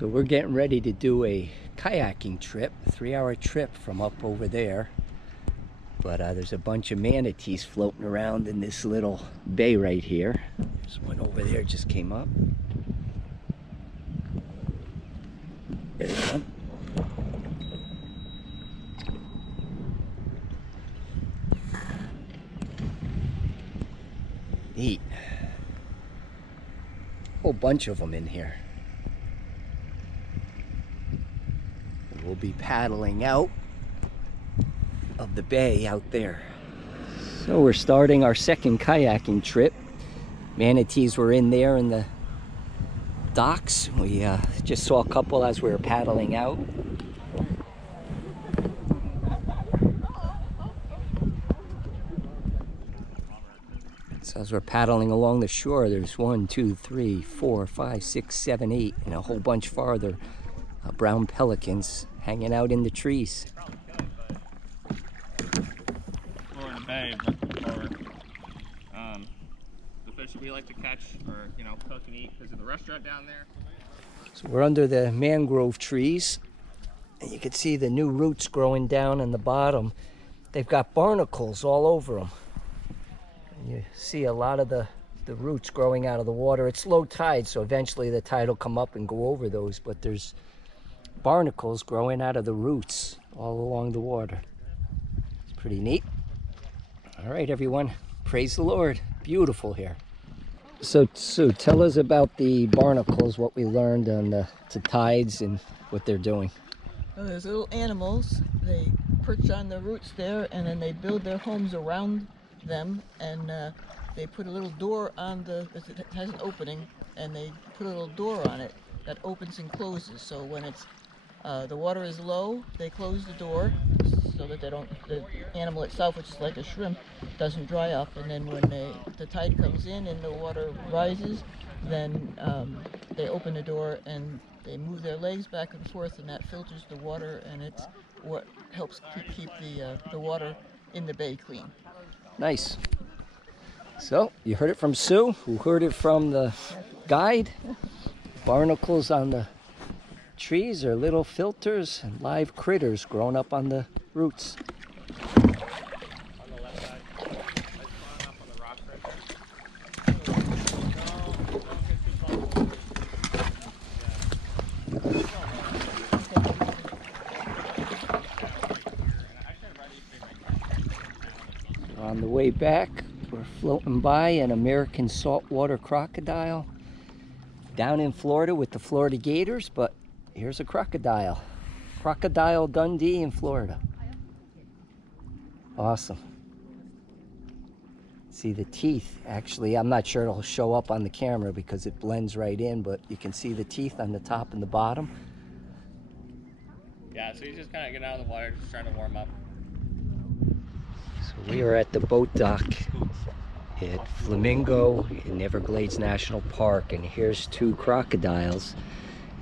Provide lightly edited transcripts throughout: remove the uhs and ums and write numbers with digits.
So we're getting ready to do a kayaking trip, a 3-hour trip from up over there. But there's a bunch of manatees floating around in this little bay right here. There's one over there, just came up. There's one. Neat. Whole bunch of them in here. We'll be paddling out of the bay out there. So we're starting our second kayaking trip. Manatees were in there in the docks. We just saw a couple as we were paddling out. So as we're paddling along the shore, there's 1, 2, 3, 4, 5, 6, 7, 8, and a whole bunch farther. Brown pelicans hanging out in the trees. Florida Bay, but for the fish we like to catch or, you know, cook and eat because of the restaurant down there. So we're under the mangrove trees, and you can see the new roots growing down in the bottom. They've got barnacles all over them. And you see a lot of the roots growing out of the water. It's low tide, so eventually the tide will come up and go over those, but there's barnacles growing out of the roots all along the water. It's pretty neat. All right, everyone, praise the Lord. Beautiful here. So Sue, tell us about the barnacles, what we learned on the tides and what they're doing. Well, there's little animals. They perch on the roots there, and then they build their homes around them, and they put a little door on it has an opening, and they put a little door on it that opens and closes. So when it's the water is low, they close the door so that the animal itself, which is like a shrimp, doesn't dry up. And then when the tide comes in and the water rises, then they open the door and they move their legs back and forth, and that filters the water, and it's what helps keep the water in the bay clean. Nice. So you heard it from Sue, who heard it from the guide. Barnacles on the trees are little filters and live critters growing up on the roots. On the left side, like up on the rocks right there. Don't get too far. On the way back, we're floating by an American saltwater crocodile down in Florida with the Florida Gators, but here's a crocodile. Crocodile Dundee in Florida. Awesome. See the teeth, actually, I'm not sure it'll show up on the camera because it blends right in, but you can see the teeth on the top and the bottom. Yeah, so he's just kind of getting out of the water, just trying to warm up. So we are at the boat dock at Flamingo in Everglades National Park, and here's 2 crocodiles.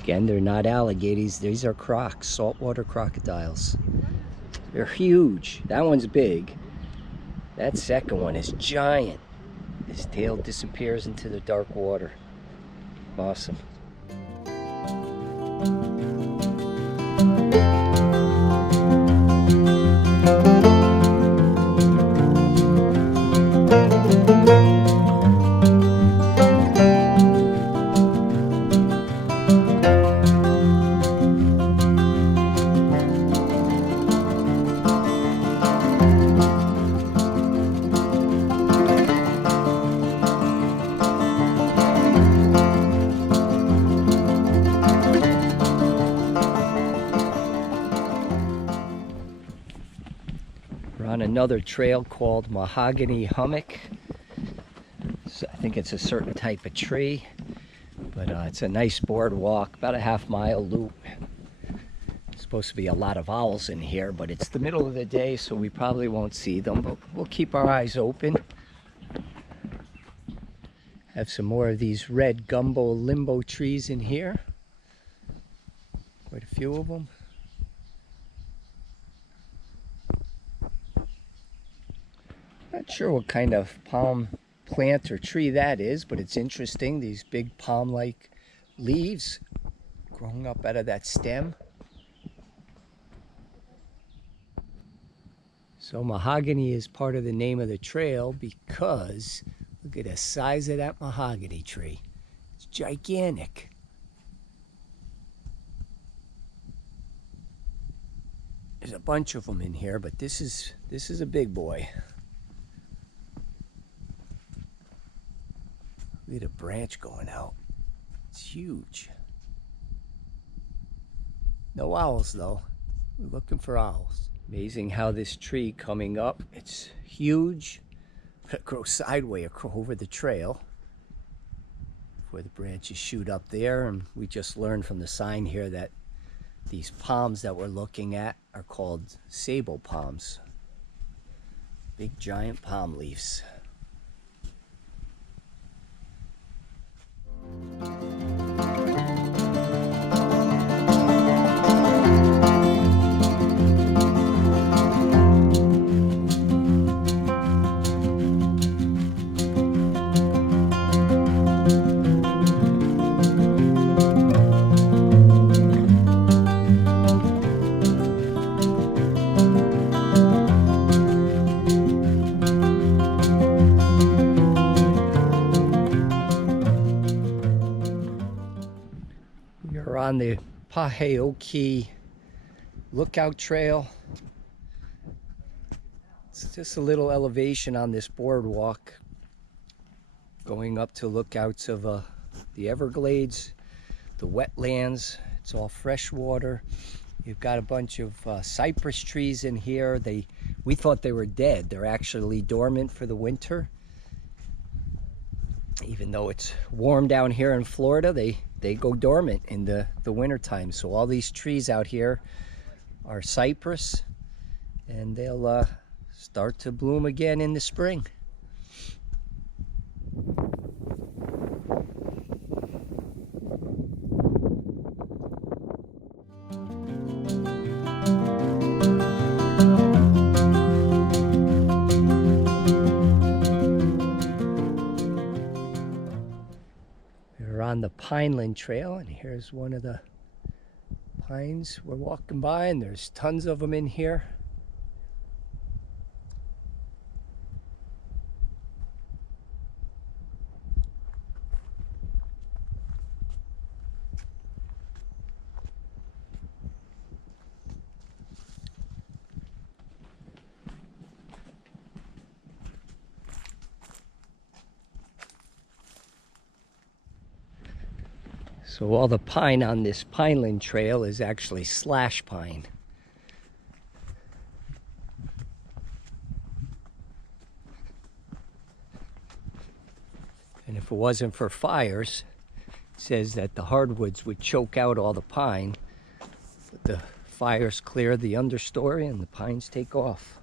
Again, they're not alligators, these are crocs, saltwater crocodiles. They're huge. That one's big. That second one is giant. His tail disappears into the dark water. Awesome. On another trail called Mahogany Hummock. So I think it's a certain type of tree, But it's a nice boardwalk, about a half-mile loop. There's supposed to be a lot of owls in here, but it's the middle of the day, so we probably won't see them, but we'll keep our eyes open. Have some more of these red gumbo limbo trees in here. Quite a few of them. Not sure what kind of palm plant or tree that is, but it's interesting. These big palm-like leaves growing up out of that stem. So mahogany is part of the name of the trail because look at the size of that mahogany tree. It's gigantic. There's a bunch of them in here, but this is a big boy. Look at a branch going out. It's huge. No owls though. We're looking for owls. Amazing how this tree coming up, it's huge, but it grows sideways over the trail where the branches shoot up there. And we just learned from the sign here that these palms that we're looking at are called sailboat palms. Big giant palm leaves. We're on the Paheoki Lookout Trail. It's just a little elevation on this boardwalk going up to lookouts of the Everglades, the wetlands. It's all fresh water. You've got a bunch of cypress trees in here. We thought they were dead. They're actually dormant for the winter. Even though it's warm down here in Florida, they go dormant in the winter time. So all these trees out here are cypress, and they'll start to bloom again in the spring. On the Pineland Trail, and here's one of the pines we're walking by, and there's tons of them in here. So all the pine on this Pineland Trail is actually slash pine. And if it wasn't for fires, it says that the hardwoods would choke out all the pine, but the fires clear the understory and the pines take off.